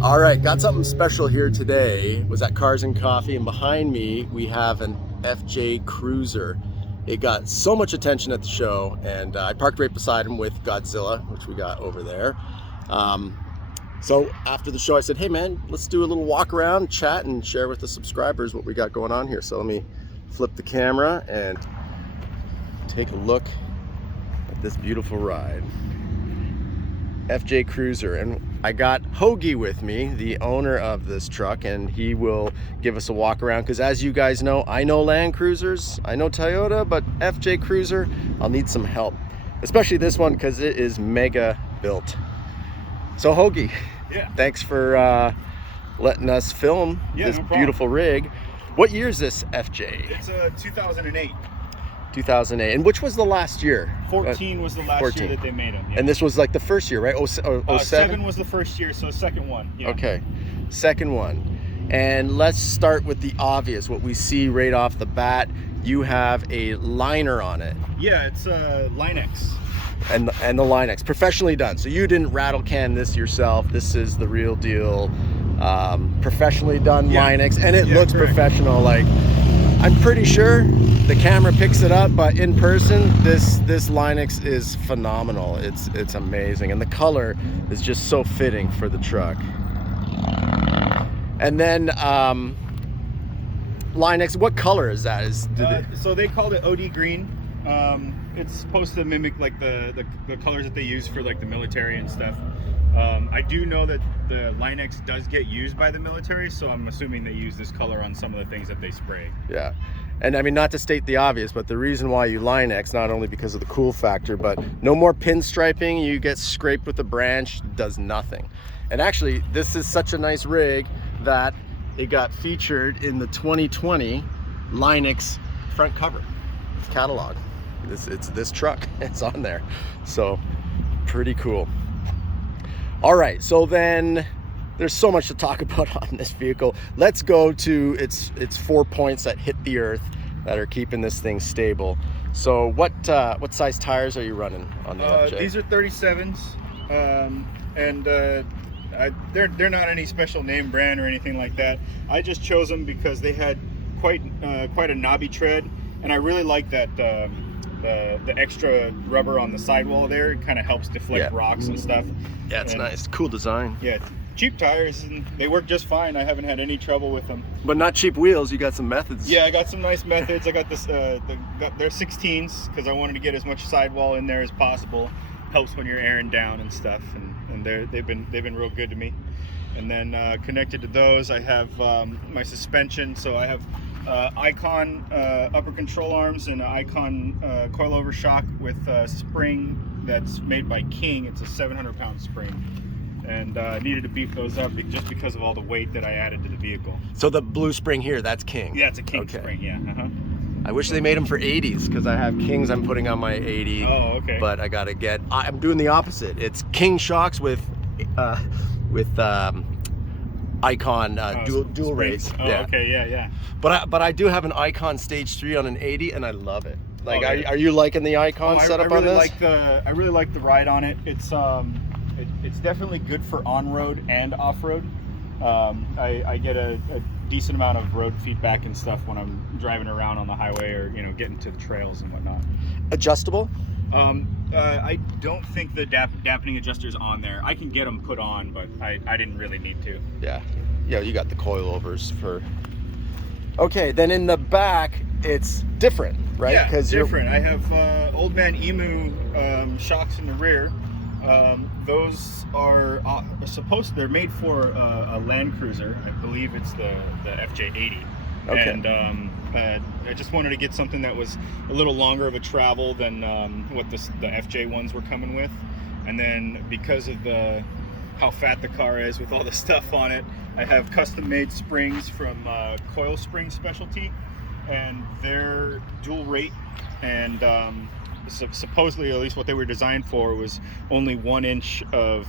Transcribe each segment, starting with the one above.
All right, got something special here today. Was at Cars and Coffee, and behind me we have an FJ Cruiser. It got so much attention at the show, and I parked right beside him with Godzilla, which we got over there. So after the show I said, hey man, let's do a little walk around, chat, and share with the subscribers what we got going on here. So let me flip the camera and take a look at this beautiful ride. FJ Cruiser, and I got Hoagie with me, the owner of this truck, and he will give us a walk around, because as you guys know, I know Land Cruisers, I know Toyota, but FJ Cruiser, I'll need some help, especially this one because it is mega built. So Hoagie, yeah, thanks for letting us film this beautiful rig. What year is this FJ? It's a 2008. 2008. And which was the last year? 14 was the last 14. year that they made them. Yeah. And this was like the first year, right? 07? 7 was the first year, so second one. Yeah. Okay, second one. And let's start with the obvious, what we see right off the bat. You have a liner on it. Yeah, it's a Line-X. And the Line-X, professionally done. So you didn't rattle can this yourself. This is the real deal, professionally done Line-X, and it looks correct. Professional. Like, I'm pretty sure the camera picks it up, but in person, this Line-X is phenomenal. It's amazing, and the color is just so fitting for the truck. And then Line-X, what color is that? So they called it OD green. It's supposed to mimic like the colors that they use for like the military and stuff. I do know that the Line-X does get used by the military, so I'm assuming they use this color on some of the things that they spray. Yeah, and I mean, not to state the obvious, but the reason why you Line-X, not only because of the cool factor, but no more pinstriping. You get scraped with a branch, does nothing. And actually, this is such a nice rig that it got featured in the 2020 Line-X front cover catalog. It's this truck, it's on there, so pretty cool. All right, so then there's so much to talk about on this vehicle. Let's go to its 4 points that hit the earth that are keeping this thing stable. So what size tires are you running on the FJ? These are 37s, and they're not any special name brand or anything like that. I just chose them because they had quite a knobby tread, and I really like that the extra rubber on the sidewall there. It kind of helps deflect rocks and stuff. Yeah, it's nice. Cool design. Yeah, cheap tires, and they work just fine. I haven't had any trouble with them. But not cheap wheels. You got some methods. Yeah, I got some nice methods. I got this. They're 16s because I wanted to get as much sidewall in there as possible. Helps when you're airing down and stuff, and they've been real good to me. And then connected to those, I have my suspension. So I have Icon upper control arms and an Icon coilover shock with a spring that's made by King. It's a 700-pound spring, and needed to beef those up just because of all the weight that I added to the vehicle. So the blue spring here, that's King? Yeah, it's a King spring, yeah. I wish they made them for 80s, because I have Kings I'm putting on my 80. Oh, okay. But I gotta I'm doing the opposite. It's King shocks with Icon dual race. Oh, yeah. Okay, yeah. But I do have an Icon Stage 3 on an 80, and I love it. Like, are you liking the Icon setup on this? I really like the ride on it. It's definitely good for on-road and off-road. I get a decent amount of road feedback and stuff when I'm driving around on the highway or getting to the trails and whatnot. Adjustable? I don't think the dampening adjuster's on there. I can get them put on, but I didn't really need to. Yeah, you got the coilovers for. Okay, then in the back it's different, right? Yeah, it's different. I have Old Man Emu shocks in the rear. Those are they're made for a Land Cruiser. I believe it's the FJ80. Okay. And I just wanted to get something that was a little longer of a travel than what the FJ ones were coming with. And then because of how fat the car is with all the stuff on it, I have custom-made springs from Coil Spring Specialty, and they're dual rate, and supposedly, at least what they were designed for, was only 1 inch of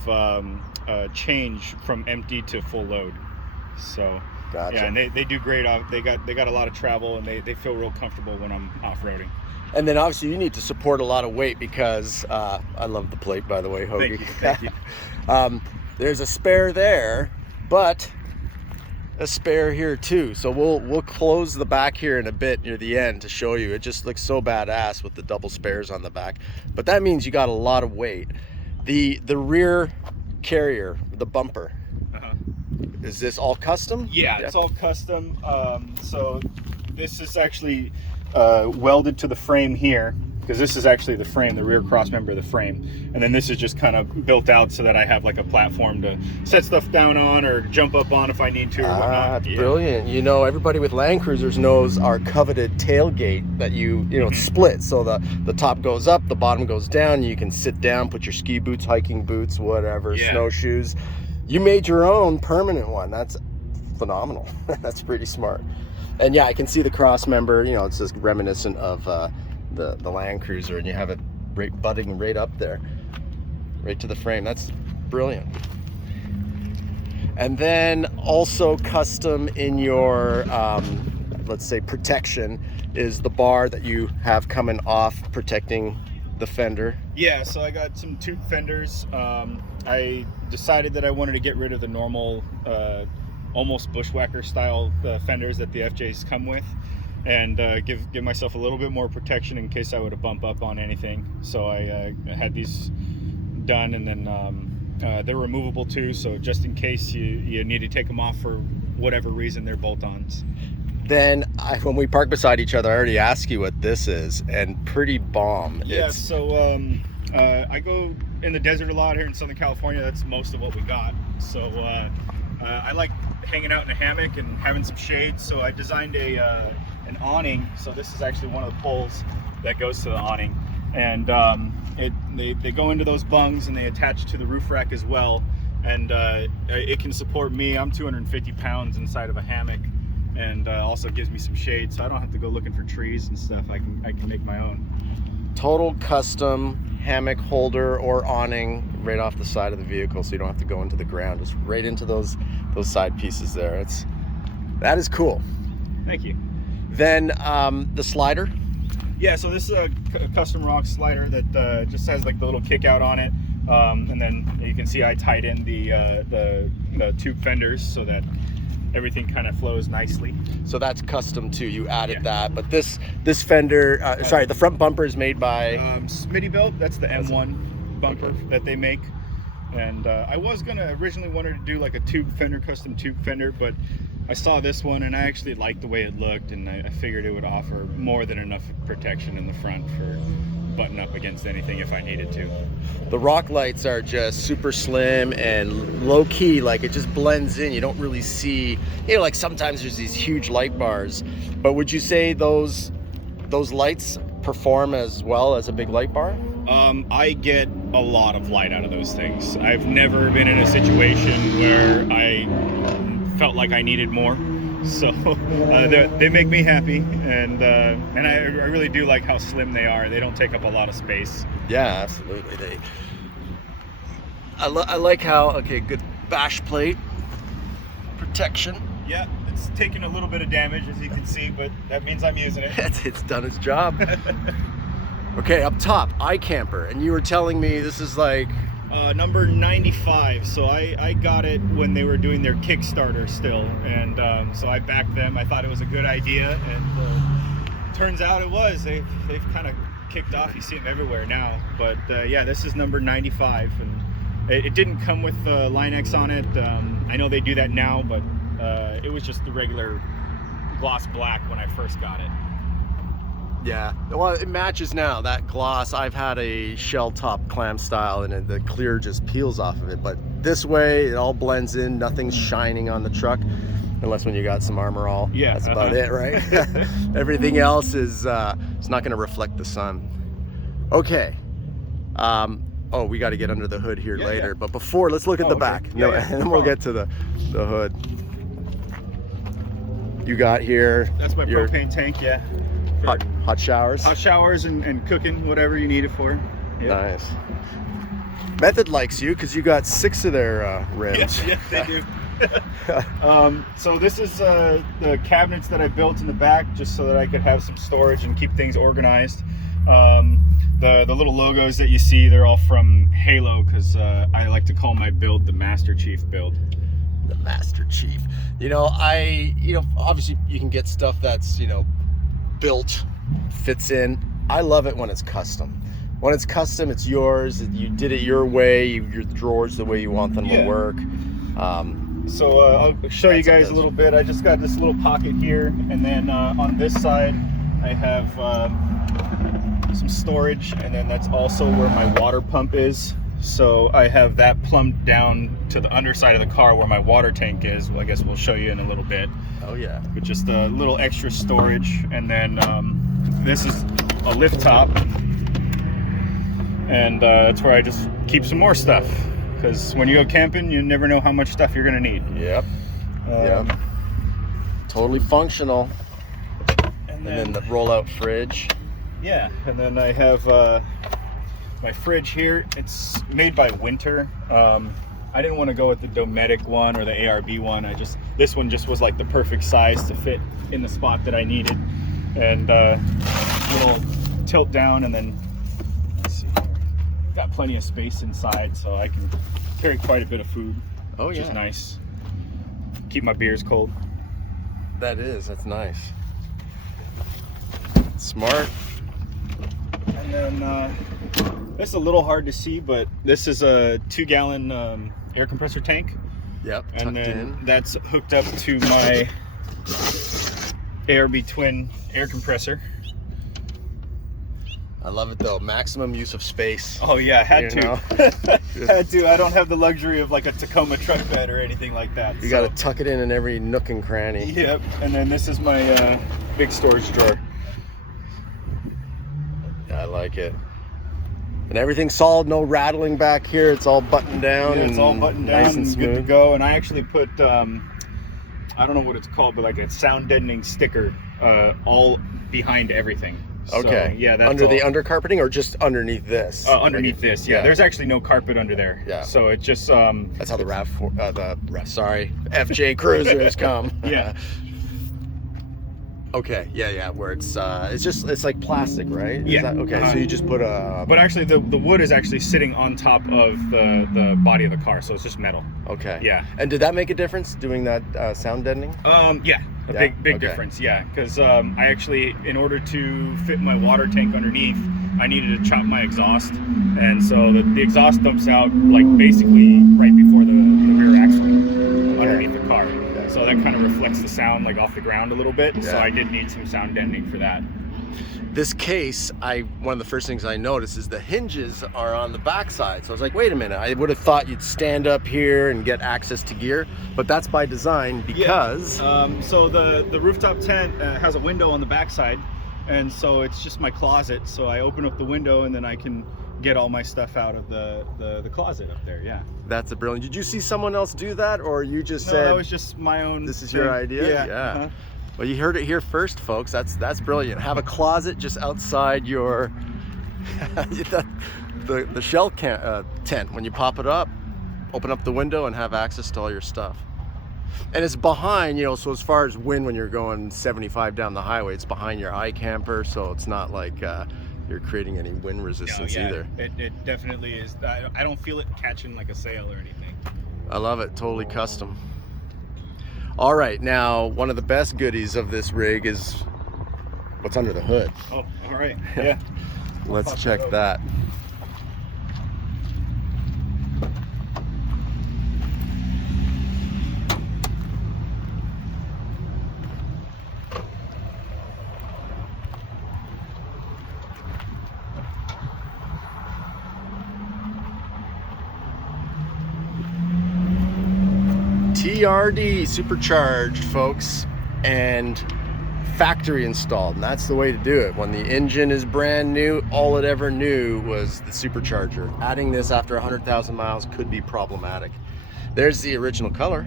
change from empty to full load. So gotcha. Yeah, and they do great. They got a lot of travel, and they feel real comfortable when I'm off-roading. And then obviously you need to support a lot of weight, because I love the plate, by the way, Hoagie. Thank you. There's a spare there, but a spare here too. So we'll close the back here in a bit near the end to show you. It just looks so badass with the double spares on the back. But that means you got a lot of weight. The rear carrier, the bumper, is this all custom? Yeah, it's all custom. So this is actually welded to the frame here, because this is actually the frame, the rear cross member of the frame. And then this is just kind of built out so that I have like a platform to set stuff down on or jump up on if I need to or whatnot. That's brilliant. You know, everybody with Land Cruisers knows our coveted tailgate that you know, it's split. So the top goes up, the bottom goes down. You can sit down, put your ski boots, hiking boots, whatever, snowshoes. You made your own permanent one. That's phenomenal. That's pretty smart. And yeah, I can see the cross member, you know, it's just reminiscent of the Land Cruiser, and you have it butting right up there, right to the frame. That's brilliant. And then also custom in your, let's say, protection is the bar that you have coming off protecting the fender. Yeah, so I got some tube fenders. I decided that I wanted to get rid of the normal almost bushwhacker style fenders that the FJs come with, and give myself a little bit more protection in case I were to bump up on anything. So I had these done, and then they're removable too, so just in case you need to take them off for whatever reason, they're bolt-ons. Then when we park beside each other, I already asked you what this is, and pretty bomb. Yeah, so I go in the desert a lot here in Southern California. That's most of what we got. So I like hanging out in a hammock and having some shade. So I designed an awning. So this is actually one of the poles that goes to the awning, and they go into those bungs and they attach to the roof rack as well. And it can support me. I'm 250 pounds inside of a hammock, and also gives me some shade, so I don't have to go looking for trees and stuff. I can make my own. Total Custom hammock holder or awning right off the side of the vehicle, so you don't have to go into the ground, just right into those side pieces there. That is cool. Thank you. Then the slider. Yeah, so this is a custom rock slider that just has like the little kick out on it, and then you can see I tied in the tube fenders so that everything kind of flows nicely. So that's custom too. You added that, but this fender, sorry, the front bumper is made by Smitty built. That's the M1 bumper that they make. And I was gonna originally wanted to do like a tube fender, custom tube fender, but I saw this one and I actually liked the way it looked, and I figured it would offer more than enough protection in the front for button up against anything if I needed to. The rock lights are just super slim and low key, like it just blends in. You don't really see, you know, like sometimes there's these huge light bars, but would you say those lights perform as well as a big light bar? I get a lot of light out of those things. I've never been in a situation where I felt like I needed more. So they make me happy, and I really do like how slim they are. They don't take up a lot of space. Yeah, absolutely. I like how, good bash plate protection. Yeah, it's taken a little bit of damage, as you can see, but that means I'm using it. It's done its job. Okay, up top, iCamper, and you were telling me this is like number 95. So I got it when they were doing their Kickstarter still, and so I backed them. I thought it was a good idea, and turns out it was. They've kind of kicked off. You see them everywhere now. But yeah, this is number 95, and it didn't come with Line X on it. I know they do that now, but it was just the regular gloss black when I first got it. Yeah, well, it matches now. That gloss, I've had a shell top clam style, and the clear just peels off of it. But this way, it all blends in. Nothing's shining on the truck, unless when you got some Armor All. Yeah, that's about it, right? Everything else is it's not going to reflect the sun. Okay. Oh, we got to get under the hood here later. Yeah. But before, let's look at the back. Yeah, and then we'll get to the hood. You got here. That's my propane tank. Yeah. Hot showers? Hot showers and cooking, whatever you need it for. Yep. Nice. Method likes you because you got 6 of their rims. Yes, they do. So this is the cabinets that I built in the back just so that I could have some storage and keep things organized. The little logos that you see, they're all from Halo, because I like to call my build the Master Chief build. The Master Chief. You know, obviously you can get stuff that's, built, fits in. I love it when it's custom. When it's custom, it's yours. You did it your way. Your drawers the way you want them to work. So I'll show you guys a little bit. I just got this little pocket here, and then on this side I have some storage, and then that's also where my water pump is. So I have that plumbed down to the underside of the car where my water tank is. Well, I guess we'll show you in a little bit. Oh yeah. With just a little extra storage, and then this is a lift top, and that's where I just keep some more stuff. Because when you go camping, you never know how much stuff you're gonna need. Yep. Yep. Totally functional. And then the roll-out fridge. Yeah. And then I have my fridge here. It's made by Winter. I didn't want to go with the Dometic one or the ARB one. This one just was like the perfect size to fit in the spot that I needed. And little tilt down, and then let's see here. Got plenty of space inside, so I can carry quite a bit of food. Which is nice. Keep my beers cold. That's nice. Smart. And then this is a little hard to see, but this is a 2-gallon air compressor tank. Yep. And then that's hooked up to my ARB twin air compressor. I love it though. Maximum use of space. Oh yeah, had to. Had to. I don't have the luxury of like a Tacoma truck bed or anything like that. You got to tuck it in every nook and cranny. Yep. And then this is my big storage drawer. I like it. And everything's solid, no rattling back here. It's all buttoned down. Yeah, it's all buttoned down nice and smooth. Good to go. And I actually put I don't know what it's called, but like a sound deadening sticker all behind everything. Okay. So, yeah, that's under the undercarpeting or just underneath this? Underneath this, yeah. There's actually no carpet under there. Yeah. So it just that's how the FJ Cruisers come. Yeah. Okay. Yeah. Where it's like plastic, right? Yeah. Okay. So you just put a. But actually, the wood is actually sitting on top of the body of the car, so it's just metal. Okay. Yeah. And did that make a difference doing that sound deadening? Yeah. Big difference, yeah. Because I actually, in order to fit my water tank underneath, I needed to chop my exhaust, and so the exhaust dumps out like basically right before the rear axle underneath the car. So that kind of reflects the sound like off the ground a little bit. Yeah. So I did need some sound deadening for that. This case, one of the first things I noticed is the hinges are on the backside. So I was like, wait a minute, I would have thought you'd stand up here and get access to gear, but that's by design because... Yeah. So the rooftop tent has a window on the backside, and so it's just my closet. So I open up the window and then I can get all my stuff out of the closet up there, yeah. That's brilliant. Did you see someone else do that, or you just said... No, that was just my own This is thing. your idea? Yeah. Well, you heard it here first, folks. That's brilliant. Have a closet just outside your the shell tent. When you pop it up, open up the window and have access to all your stuff. And it's behind, so as far as wind when you're going 75 down the highway, it's behind your iCamper, so it's not like you're creating any wind resistance either. It definitely is. I don't feel it catching like a sail or anything. I love it. Totally custom. All right, now one of the best goodies of this rig is what's under the hood. Oh, all right. Yeah. Let's check that. TRD Supercharged, folks, and factory installed, and that's the way to do it. When the engine is brand new, all it ever knew was the supercharger. Adding this after 100,000 miles could be problematic. There's the original color.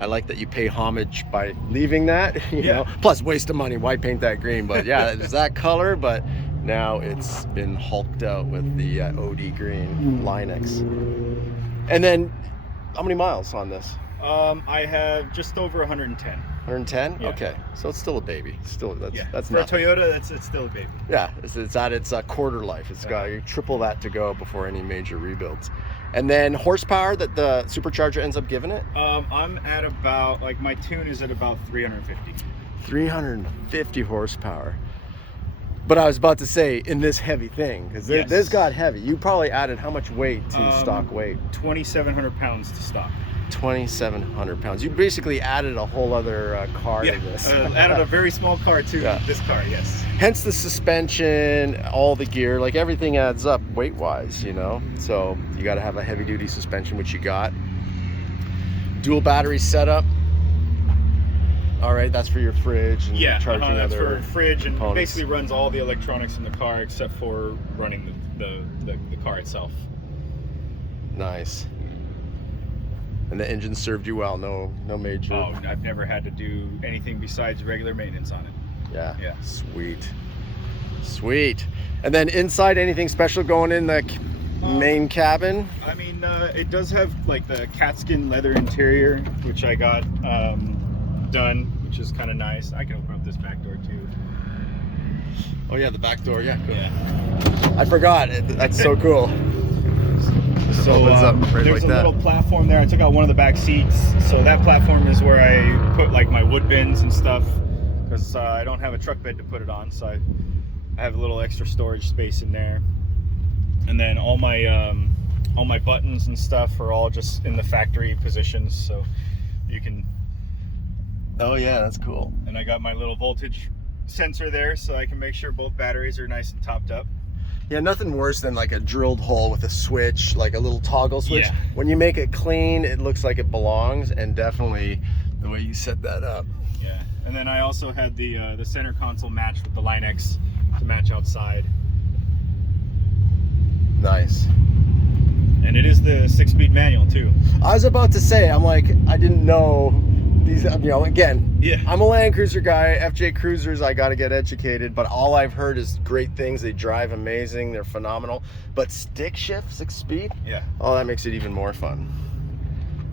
I like that you pay homage by leaving that, you know. Plus waste of money, why paint that green? But yeah, it's that color, but now it's been hulked out with the OD green Linux. And then how many miles on this? I have just over 110. 110? Yeah. Okay, so it's still a baby. Still, that's for nothing. a Toyota. It's still a baby. Yeah, it's at its quarter life. It's got triple that to go before any major rebuilds. And then horsepower that the supercharger ends up giving it? I'm at about, like, my tune is at about 350. 350 horsepower. But I was about to say, in this heavy thing, because this got heavy. You probably added how much weight to stock weight? 2,700 pounds to stock. 2,700 pounds. You basically added a whole other car to this. Added a very small car to this car, yes. Hence the suspension, all the gear, like everything adds up weight-wise, you know? So you got to have a heavy-duty suspension, which you got. Dual battery setup. All right, that's for your fridge and charging that's other for fridge and components. basically runs all the electronics in the car except for running the car itself. Nice. And the engine served you well, no major. Oh, I've never had to do anything besides regular maintenance on it. Yeah. Yeah. Sweet. And then inside, anything special going in the main cabin? I mean, it does have like the cat skin leather interior, which I got done, which is kind of nice. I can open up this back door too. Oh yeah, the back door. Yeah. Cool. Yeah. I forgot. That's so cool. So opens up right there's like a that. little platform there. I took out one of the back seats, so that platform is where I put like my wood bins and stuff, because I don't have a truck bed to put it on, so I have a little extra storage space in there. And then all my buttons and stuff are all just in the factory positions, so you can. Oh yeah, that's cool. And I got my little voltage sensor there, so I can make sure both batteries are nice and topped up. Yeah, nothing worse than like a drilled hole with a switch, like a little toggle switch. Yeah. When you make it clean, it looks like it belongs, and definitely the way you set that up. Yeah, and then I also had the center console matched with the Line X to match outside. Nice. And it is the 6-speed manual too. I was about to say, I'm like, I didn't know these, you know, again, I'm a Land Cruiser guy. FJ Cruisers, I got to get educated, but all I've heard is great things. They drive amazing, they're phenomenal. But stick shift 6-speed? Yeah. Oh, that makes it even more fun.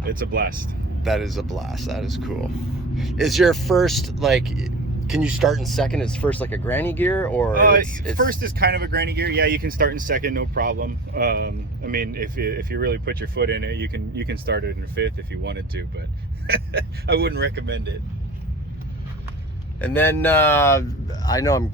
It's a blast. That is a blast. That is cool. Is your first, like, can you start in second? Is first like a granny gear, or it's... First is kind of a granny gear. Yeah, you can start in second, no problem. I mean, if you really put your foot in it, you can start it in fifth if you wanted to, but I wouldn't recommend it. And then I know I'm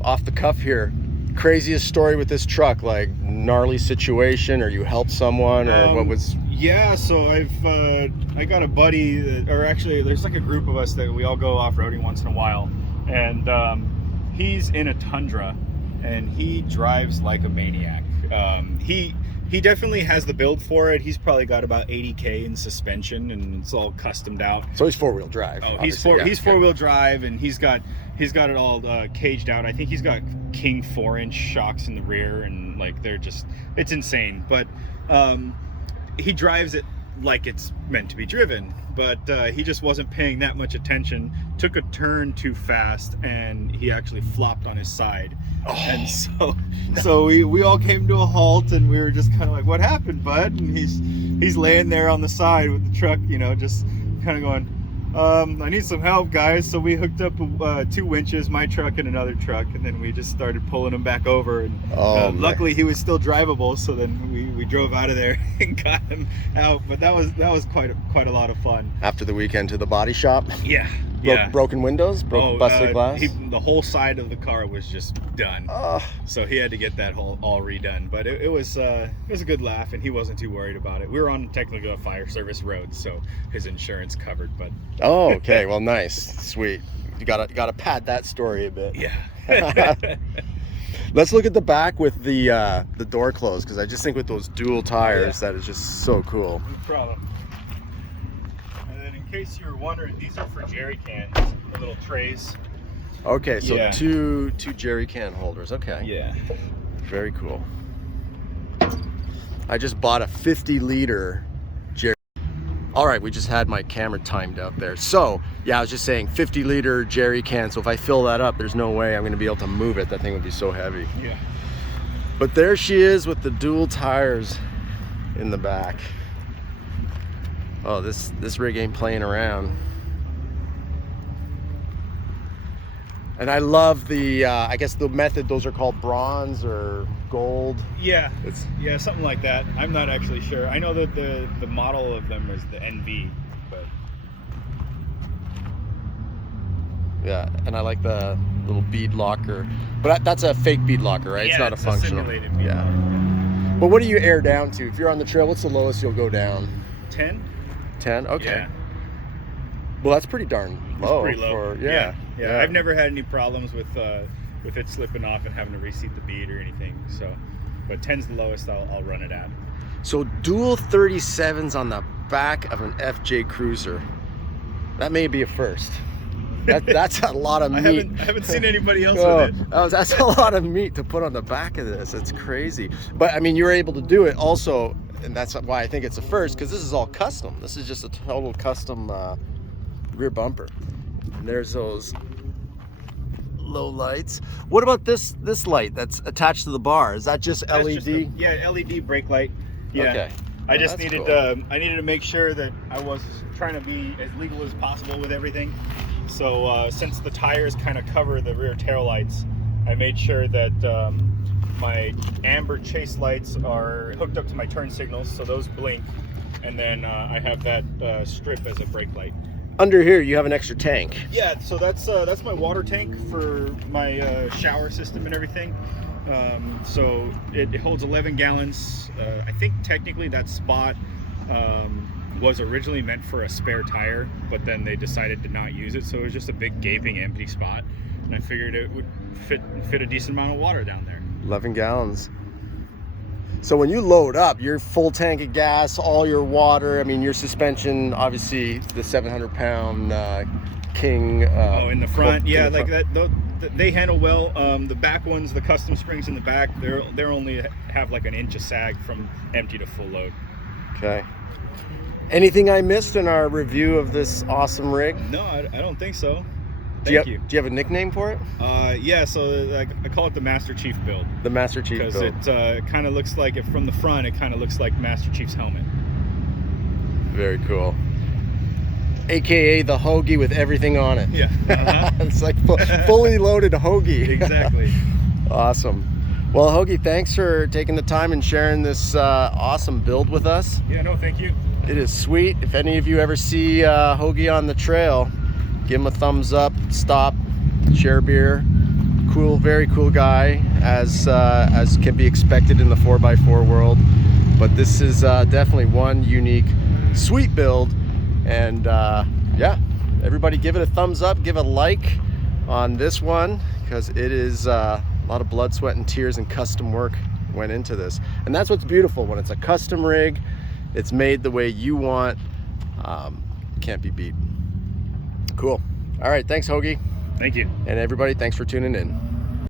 off the cuff here. Craziest story with this truck, like gnarly situation, or you helped someone, or what was? Yeah, so I got a buddy that, or actually there's like a group of us that we all go off-roading once in a while, and he's in a Tundra and he drives like a maniac. He definitely has the build for it. He's probably got about 80K in suspension, and it's all customed out. So he's four-wheel drive. Oh, he's four-wheel drive, and he's got it all caged out. I think he's got King 4-inch shocks in the rear, and like it's insane. But he drives it like it's meant to be driven, but he just wasn't paying that much attention, took a turn too fast, and he actually flopped on his side. And so we all came to a halt, and we were just kind of like, what happened, bud? And he's laying there on the side with the truck, you know, just kind of going, I need some help, guys. So we hooked up 2 winches, my truck and another truck, and then we just started pulling him back over. And luckily he was still drivable, so then we drove out of there and got him out. But that was quite a lot of fun. After the weekend to the body shop. Yeah. Broken windows, busted glass. The whole side of the car was just done. So he had to get that all redone. But it was a good laugh, and he wasn't too worried about it. We were on technically a fire service road, so his insurance covered. But oh, okay, well, nice, sweet. You gotta pad that story a bit. Yeah. Let's look at the back with the door closed, because I just think with those dual tires, that is just so cool. No problem. In case you were wondering, these are for jerry cans, the little trays. Okay, so two jerry can holders. Okay. Yeah. Very cool. I just bought a 50-liter jerry. All right, we just had my camera timed out there. So, yeah, I was just saying 50-liter jerry can. So if I fill that up, there's no way I'm going to be able to move it. That thing would be so heavy. Yeah. But there she is with the dual tires in the back. Oh, this rig ain't playing around. And I love the, I guess the method, those are called bronze or gold. Yeah, It's yeah, something like that. I'm not actually sure. I know that the model of them is the NV, but yeah, and I like the little bead locker, but that's a fake bead locker, right? yeah, it's not a functional. simulated bead Yeah. locker. But what do you air down to? If you're on the trail, what's the lowest you'll go down? 10. 10. Okay. Yeah. Well, that's pretty darn low. Pretty low. For, Yeah. I've never had any problems with it slipping off and having to reseat the bead or anything. So, but 10's the lowest I'll run it at. So dual 37s on the back of an FJ Cruiser. That may be a first. That's a lot of meat. I haven't seen anybody else with it. That's a lot of meat to put on the back of this. It's crazy. But I mean, you're able to do it also, and that's why I think it's a first, because this is all custom. This is just a total custom rear bumper. And there's those low lights. What about this light that's attached to the bar? Is that just That's LED? just LED brake light. Yeah. Okay. I just that's needed cool. I needed to make sure that I was trying to be as legal as possible with everything. So since the tires kind of cover the rear tail lights, I made sure that my amber chase lights are hooked up to my turn signals, so those blink, and then I have that strip as a brake light. Under here, you have an extra tank. Yeah, so that's my water tank for my shower system and everything. So it holds 11 gallons. I think technically that spot was originally meant for a spare tire, but then they decided to not use it, so it was just a big gaping empty spot, and I figured it would fit a decent amount of water down there. 11 gallons. So when you load up, your full tank of gas, all your water, I mean, your suspension, obviously the 700-pound King. In the front, yeah, like front. that. They handle well. The back ones, the custom springs in the back, they're only have like an inch of sag from empty to full load. Okay. Anything I missed in our review of this awesome rig? No, I don't think so. Do you have a nickname for it? Yeah, so I call it the Master Chief build. The Master Chief build. Because it kind of looks like, from the front, it kind of looks like Master Chief's helmet. Very cool. AKA the Hoagie with everything on it. Yeah. Uh-huh. It's like fully loaded Hoagie. Exactly. Awesome. Well, Hoagie, thanks for taking the time and sharing this awesome build with us. Yeah, no, thank you. It is sweet. If any of you ever see Hoagie on the trail, give him a thumbs up, stop, share beer. Cool, very cool guy, as can be expected in the 4x4 world. But this is definitely one unique, sweet build. And yeah, everybody give it a thumbs up, give a like on this one, because it is a lot of blood, sweat, and tears and custom work went into this. And that's what's beautiful, when it's a custom rig, it's made the way you want, can't be beat. Cool. All right, thanks, Hoagie. Thank you. And everybody, thanks for tuning in.